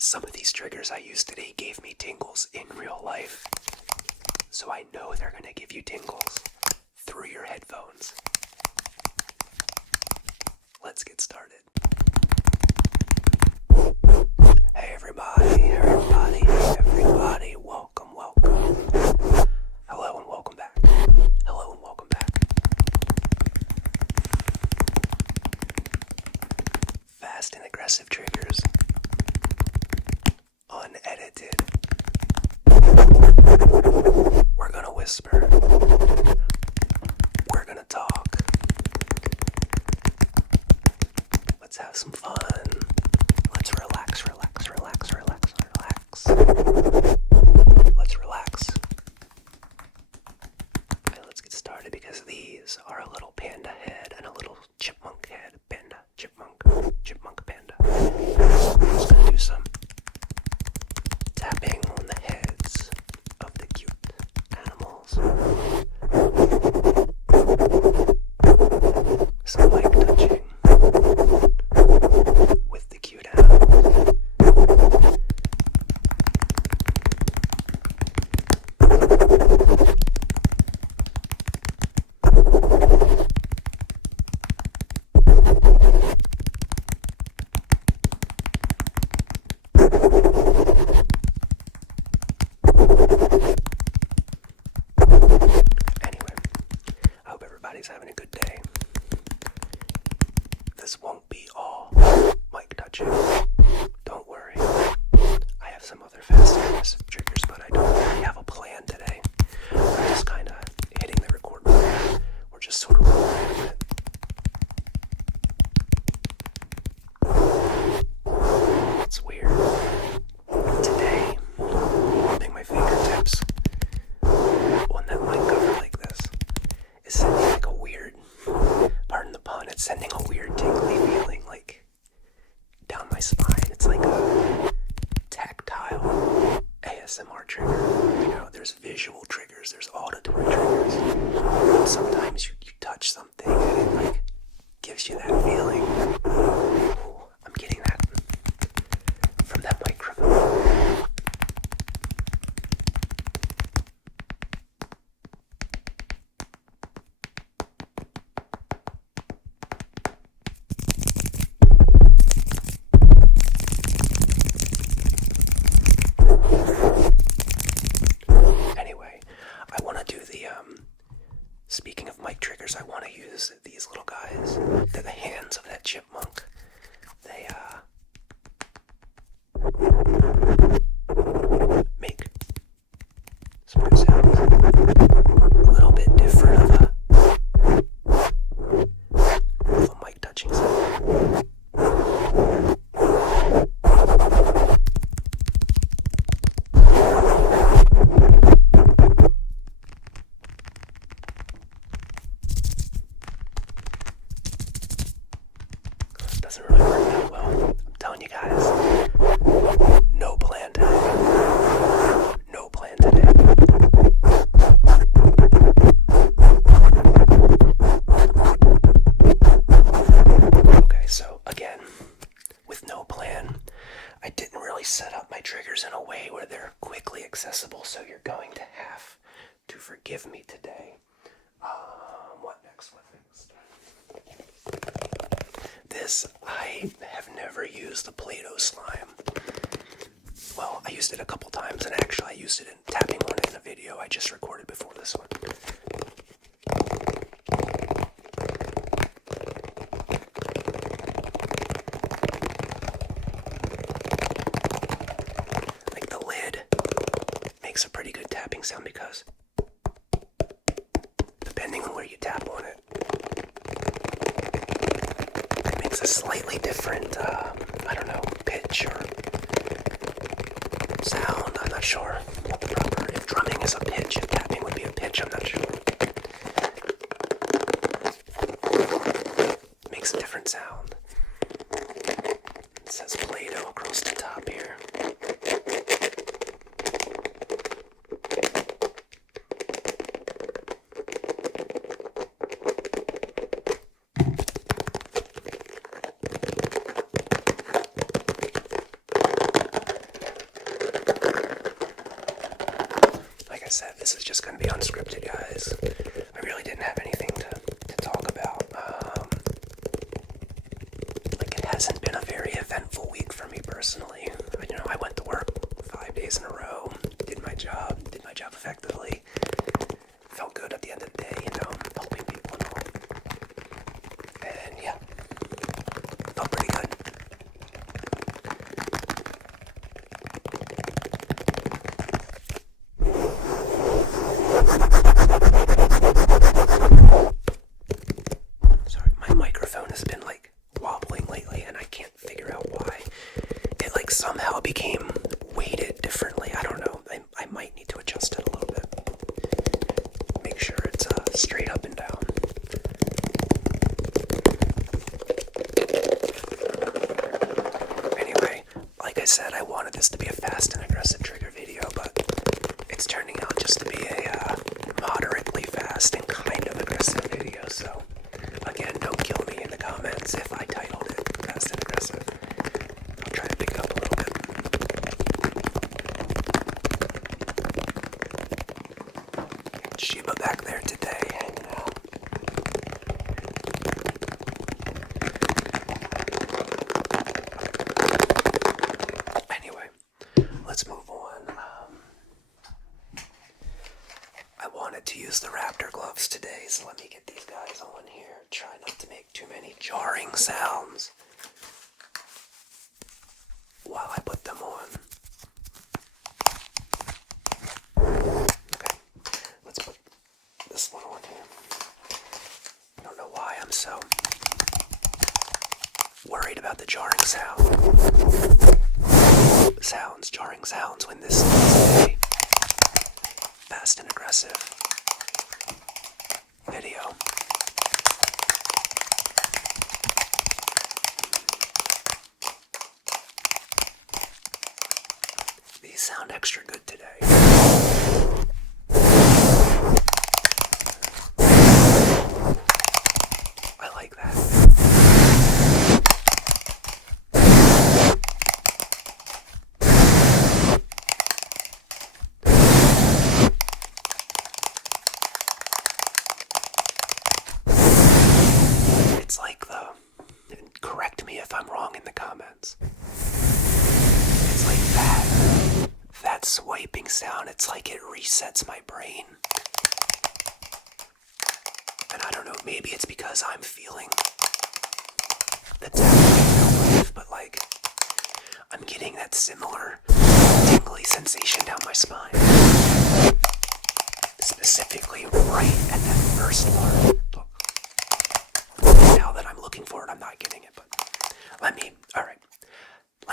Some of these triggers I used today gave me tingles in real life. So I know they're gonna give you tingles through your headphones. Let's get started. Hey everybody, welcome. Hello and welcome back. Fast and aggressive triggers. Unedited. We're gonna whisper. We're gonna talk. Let's have some fun. Let's relax. Let's relax. And let's get started because these are a little panda head and a little chipmunk head. Chipmunk, panda. I'm just gonna do some tapping on the heads of the cute animals. Some mic touching with the cute animals. Anyway, I hope everybody's having a good day. This won't be all mic touching. Don't worry. I have some other fast and aggressive triggers, but I don't really have a plan today. I'm just kind of hitting the record button. We're just sort of rolling with it. It's weird. Today, holding my fingertips on that mic cover like this is sending like a weird, pardon the pun, it's sending a weird tingly feeling like down my spine. It's like a tactile ASMR trigger. You know, there's visual triggers, there's auditory triggers. And sometimes you touch something and it like gives you that feeling. Ooh, I'm getting that from that microphone. Anyway, I want to do the, speaking of mic triggers, I want to use these little guys. They're the hands of that chipmunk. They, make some good sounds. A little bit different of a mic touching sound. Doesn't really work that well. I'm telling you guys. No plan today. No plan today. Okay, so again, with no plan, I didn't really set up my triggers in a way where they're quickly accessible, so you're going to have to forgive me today. What next? This, I have never used the Play-Doh slime. Well, I used it a couple times, and actually I used it in tapping on it in a video I just recorded before this one. Like the lid makes a pretty good tapping sound because depending on where you tap on it, it makes a slightly different, I don't know, pitch or sound. I'm not sure what the proper, if drumming is a pitch, if tapping would be a pitch, I'm not sure. Makes a different sound. It says Play-Doh across the top here. this is just going to be unscripted, guys. I really didn't have anything to talk about. It hasn't been a very eventful week for me personally. I went to work 5 days in a row, did my job effectively. Felt good at the end of the day, helping people and all. And yeah, felt pretty good. Sorry, my microphone has been wobbling lately and I can't figure out why. It somehow became weighted differently. I don't know. I might need to adjust it a little bit. Make sure it's straight up and down. Anyway, like I said, I wanted this to be a fast and aggressive trigger video, but it's turning out just to be a moderately fast and kind of aggressive video, so again, don't kill me in the comments if I titled it fast and aggressive. I'll try to pick it up a little bit. Sheba back there today, hanging out. Anyway, let's move on. I wanted to use the raptor gloves today, so let me get these guys on here. Try not to make too many jarring sounds while I put them on. Okay, let's put this one on here. I don't know why I'm so worried about the jarring jarring sounds when this is a fast and aggressive video. These sound extra good today. I like that. It's like correct me if I'm wrong in the comments. It's like that swiping sound, it's like it resets my brain. And I don't know, maybe it's because I'm feeling the tapping in real life, but I'm getting that similar tingly sensation down my spine. Specifically right at that first part. Now that I'm looking for it, I'm not getting it, but let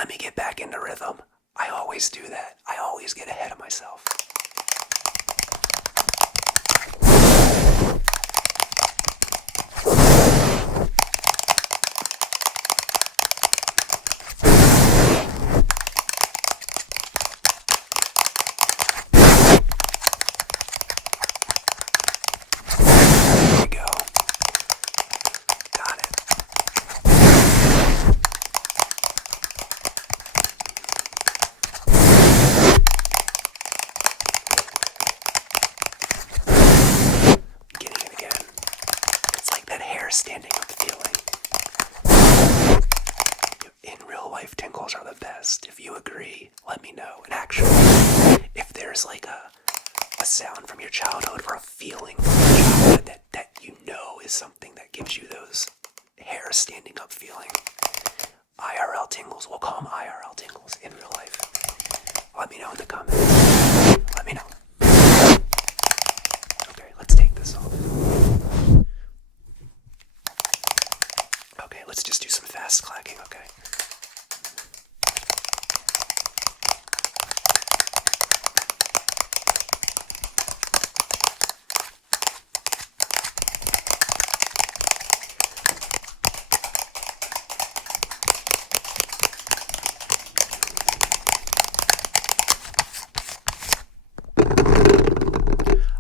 me get back into rhythm. I always do that. I always get ahead of myself. There we go. Got it. Standing up feeling. In real life, tingles are the best. If you agree, let me know. And actually, if there's a sound from your childhood or a feeling from your childhood that is something that gives you those hair standing up feeling, IRL tingles, we'll call them IRL tingles in real life. Let me know in the comments. Let me know. Okay, let's take this off. Okay, let's just do some fast clacking, okay?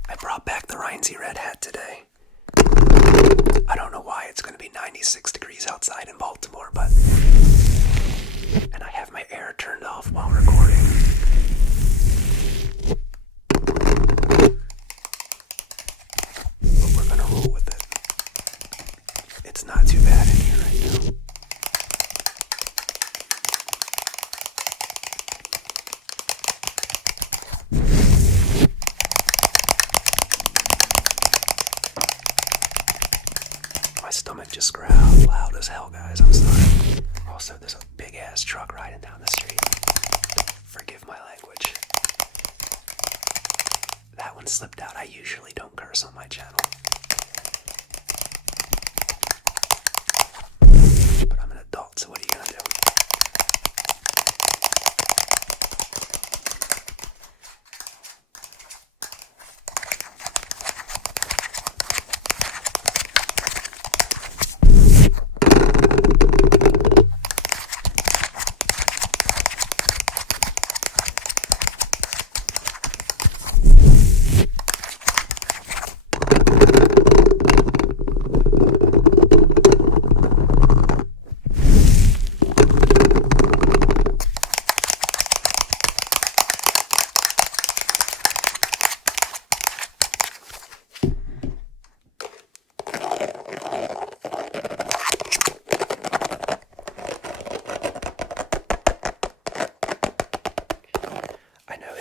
I brought back the Rynsey red hat today. I don't know why it's going to be 96 degrees outside in Baltimore, but... And I have my air turned off while recording. stomach just growled loud as hell, guys. I'm sorry. Also, there's a big ass truck riding down the street. Forgive my language. That one slipped out. I usually don't curse on my channel. But I'm an adult, so what are you gonna do?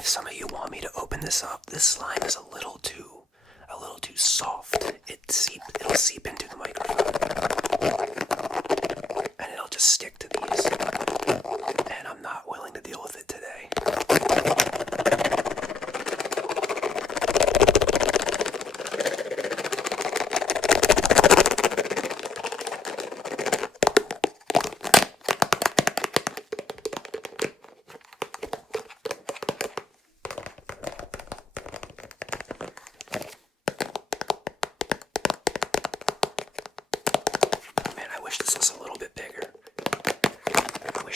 Some of you want me to open this up. This slime is a little too soft. It'll seep into the microphone, and it'll just stick to these. And I'm not willing to deal with it today.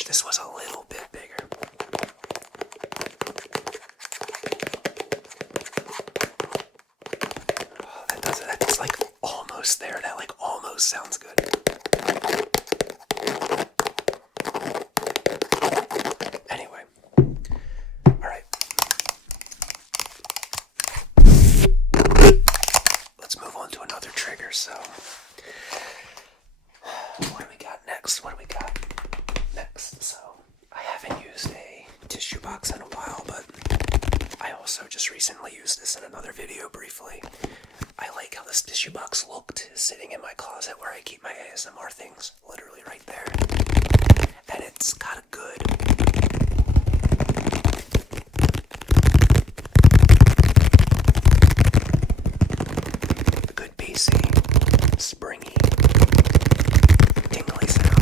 This was a little bit bigger. Oh, that's like almost there. That like almost sounds good. Anyway. Alright. Let's move on to another trigger, so what do we got next? So, I haven't used a tissue box in a while, but I also just recently used this in another video briefly. I like how this tissue box looked sitting in my closet where I keep my ASMR things, literally right there. And it's got a good bassy, springy, tingly sound.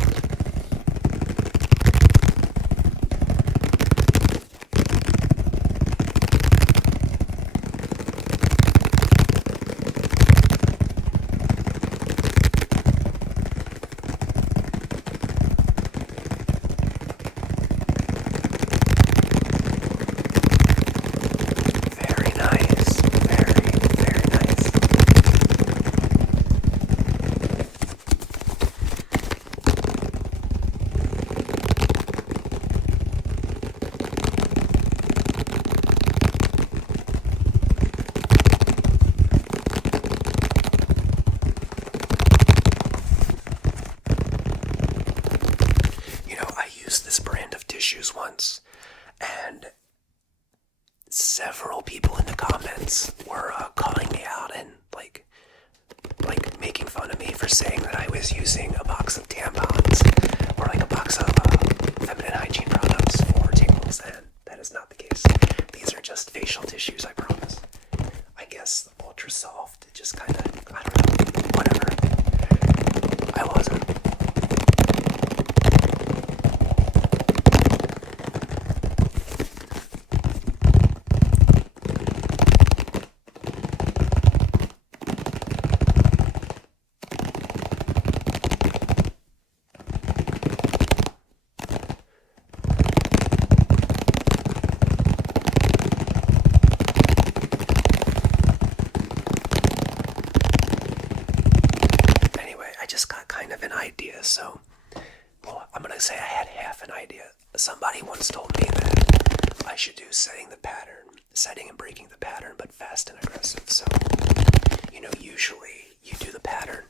Once, and several people in the comments were calling me out and like making fun of me for saying that I was using a box of tampons or like a box of feminine hygiene products for tingles, and that is not the case. These are just facial tissues, I promise. I guess ultra soft, just kind of, I don't know, whatever. I wasn't. So, well, I'm gonna say I had half an idea. Somebody once told me that I should do setting and breaking the pattern, but fast and aggressive. So, you know, usually you do the pattern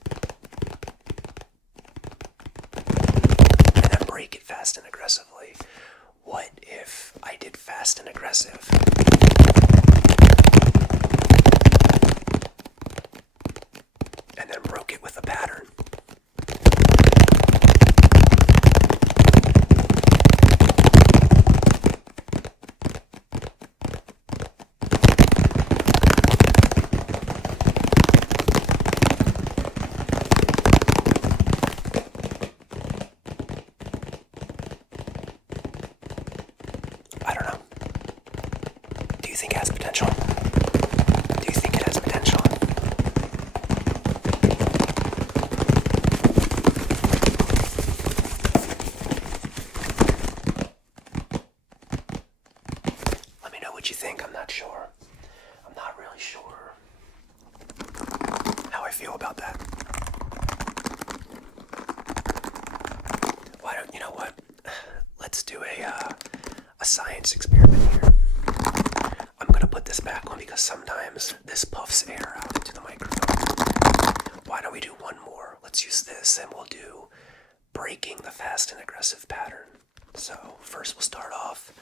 and then break it fast and aggressively. What if I did fast and aggressive and then broke it with a pattern? you think it has potential? Do you think it has potential? Let me know what you think. I'm not sure. I'm not really sure how I feel about that. Why don't you know what? Let's do a science experiment here. I'm gonna put this back on because sometimes this puffs air out into the microphone. Why don't we do one more? Let's use this and we'll do breaking the fast and aggressive pattern. So first we'll start off.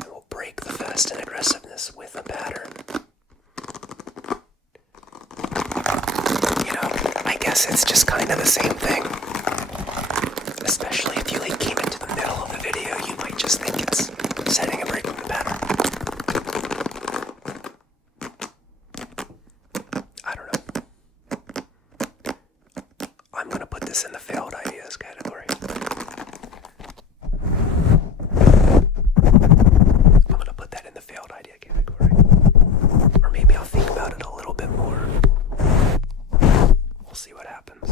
And we'll break the fast and aggressiveness with a pattern. I guess it's just kind of the same thing. Especially if you came into the middle of the video, you might just think it's setting and breaking the pattern. I don't know. I'm gonna put this in the failed ideas category. I'm gonna put that in the failed idea category. Or maybe I'll think about it a little bit more. We'll see what happens.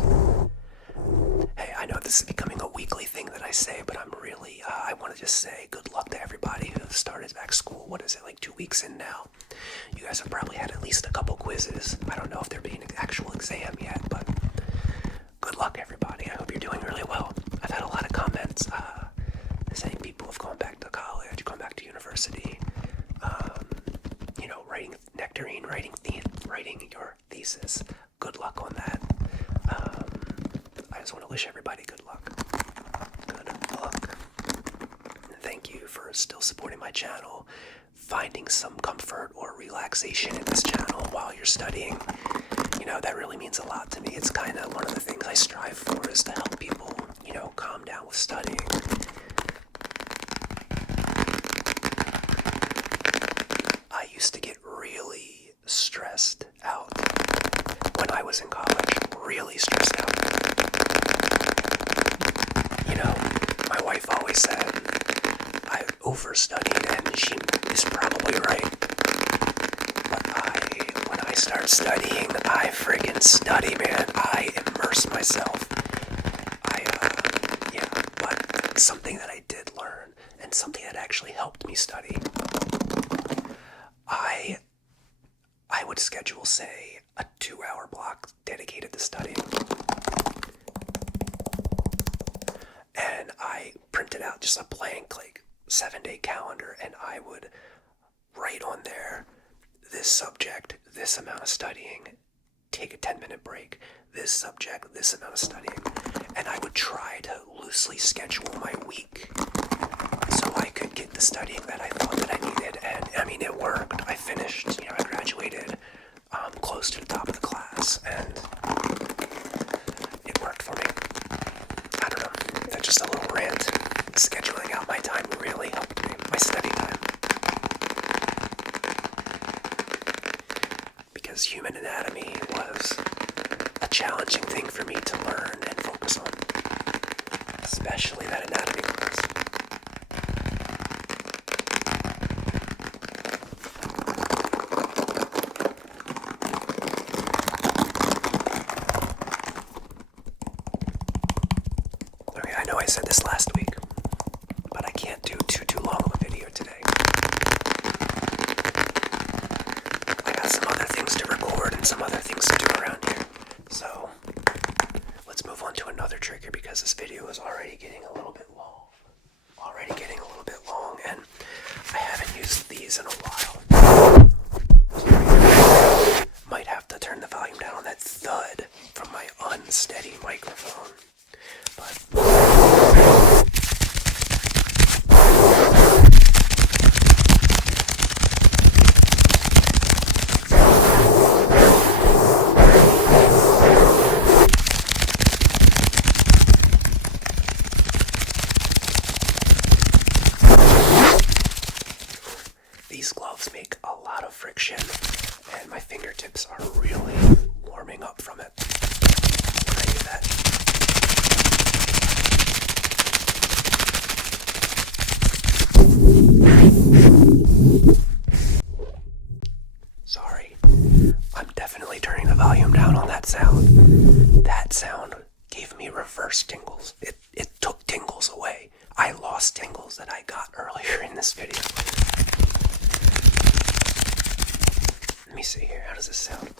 Hey, I know this is becoming a weekly thing that I say, but I'm really, I want to just say good luck to everybody who started back school. What is it, like 2 weeks in now? You guys have probably had at least a couple quizzes. I don't know if there'll be an actual exam yet, but good luck, everybody. I hope you're doing really well. I've had a lot of comments saying people have gone back to college, gone back to university, writing nectarine, writing your thesis. Good luck on that. I just want to wish everybody good luck. Good luck. And thank you for still supporting my channel, finding some comfort or relaxation in this channel while you're studying. That really means a lot to me. It's kind of one of the things I strive for, is to help people, calm down with studying. I used to get really stressed out when I was in college. Really stressed out. My wife always said I overstudied, and she is probably right. But when I start studying, I friggin' study, man. I immerse myself. But something that I did learn, and something that actually helped me study, I would schedule, say, a 2-hour block dedicated to studying. And I printed out just a blank, 7-day calendar, and I would write on there, this subject, this amount of studying, take a 10-minute break, this subject, this amount of studying. And I would try to loosely schedule my week so I could get the studying that I thought that I needed. And it worked. I finished, I graduated close to the top of the class, and it worked for me. I don't know, that's just a little rant. Scheduling out my time really helped me, my study time. Because human anatomy was a challenging thing for me to learn and focus on, especially that anatomy class. Okay, I know I said this last week, but I can't do too long of a video today. I got some other things to record and some other things to do around here. So let's move on to another trigger, because this video is already getting a little bit long. And I haven't used these in a while. Might have to turn the volume down on that thud from my unsteady microphone. But These gloves make a lot of friction, and my fingertips are really warming up from it when I do that. Sorry, I'm definitely turning the volume down on that sound. That sound gave me reverse tingles. It took tingles away. I lost tingles that I got earlier in this video. Let me see here. How does this sound?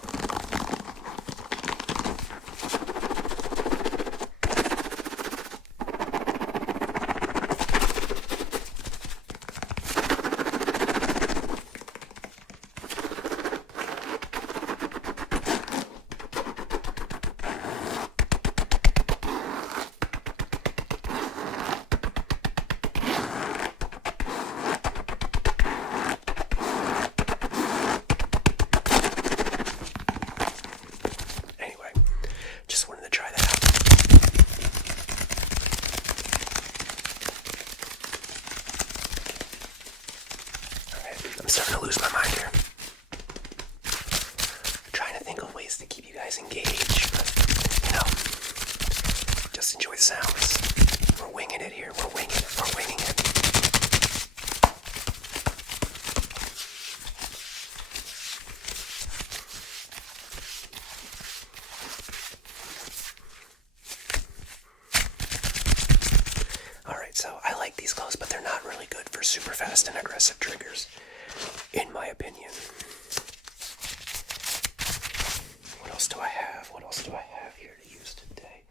I'm starting to lose my mind here. I'm trying to think of ways to keep you guys engaged, but, just enjoy the sounds. We're winging it here. We're winging it. We're winging it. Alright, so I like these gloves, but they're not really good for super fast and aggressive triggers, in my opinion. What else do I have? What else do I have here to use today?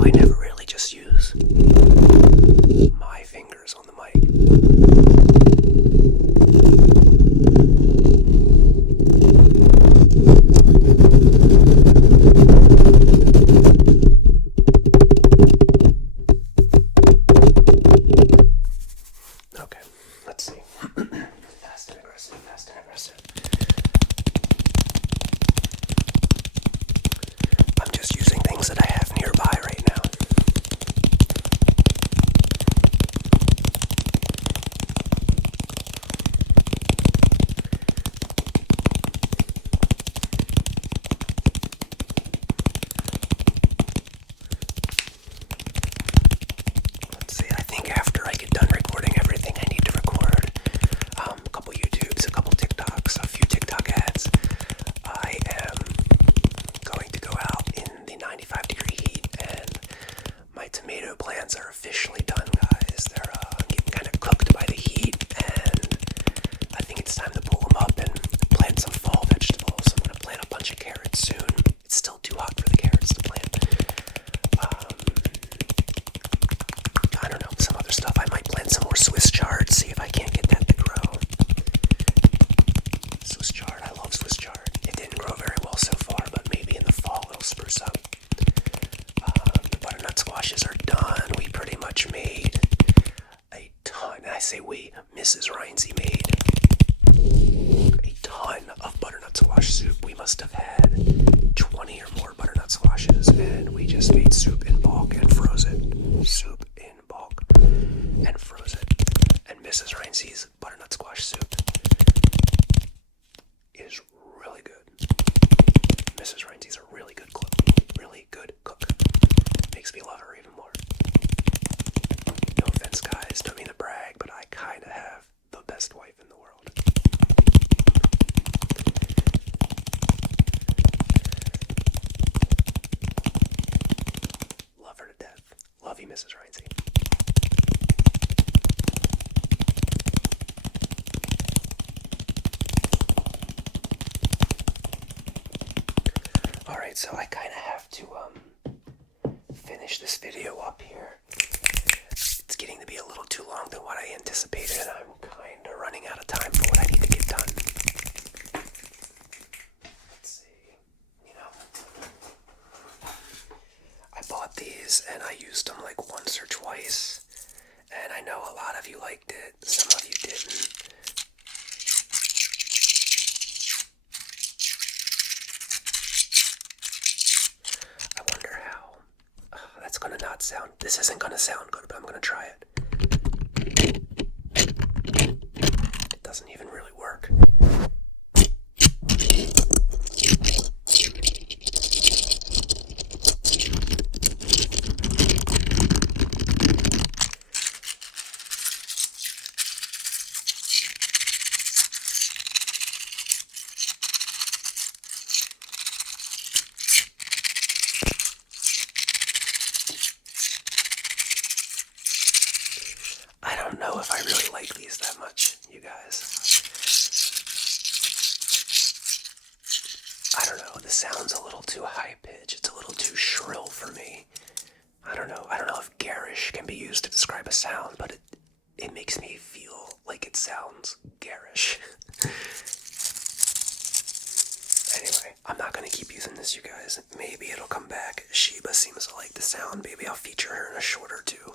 I never really just use my fingers on the mic. Okay, let's see. Fast and aggressive, fast and aggressive. I'm just using things that I have nearby right now. Let's see, I think after I get done recording everything I need to record, a couple YouTubes, a couple TikToks, a few TikTok ads, I am going to go out in the 95-degree heat, and my tomato plants are officially done, guys. They're getting kind of cooked by the heat, and I think it's time to pull them up and plant some fall vegetables. I'm going to plant a bunch of carrots soon. It's still too hot for the carrots to plant. I don't know, some other stuff. I might plant some more Swiss chard, see if I can't get that to grow. Swiss chard, I love Swiss chard. It didn't grow very well so far, but maybe in the fall it'll spruce up. The butternut squashes are done. We pretty much made a ton. I say we, Mrs. Rynsey made a ton of butternut squash soup. We must have had 20 or more butternut squashes, and we just made soup in bulk and froze it. Soup in bulk and froze it. And Mrs. Rynsey's butternut squash soup is really good. Mrs. Rynsey's a really good cook. Really good cook. Makes me love her even more. No offense, guys. Don't mean to brag, but I kind of have the best wife in the world. Love her to death. Love you, Mrs. Rynsey. Alright, so I kind of have to finish this video up here. It's getting to be a little too long than what I anticipated, and I'm kind of running out of time for what I need to get done. Let's see, I bought these and I used them like once or twice, and I know a lot of you liked it, some of you didn't. I wonder how. That's gonna not sound, this isn't gonna sound good, but I'm gonna try it. if I really like these that much, you guys. I don't know, the sound's a little too high pitch. It's a little too shrill for me. I don't know if garish can be used to describe a sound, but it makes me feel like it sounds garish. Anyway, I'm not gonna keep using this, you guys. Maybe it'll come back. Sheba seems to like the sound. Maybe I'll feature her in a short or two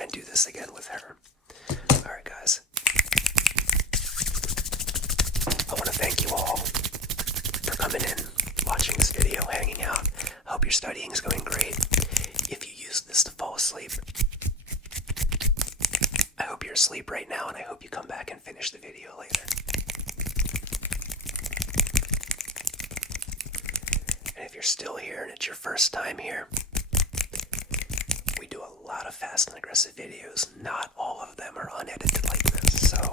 and do this again with her. Alright, guys. I want to thank you all for coming in, watching this video, hanging out. I hope your studying is going great. If you use this to fall asleep, I hope you're asleep right now, and I hope you come back and finish the video later. And if you're still here and it's your first time here, we do a lot of fast and aggressive videos. Not all of them are unedited like this, so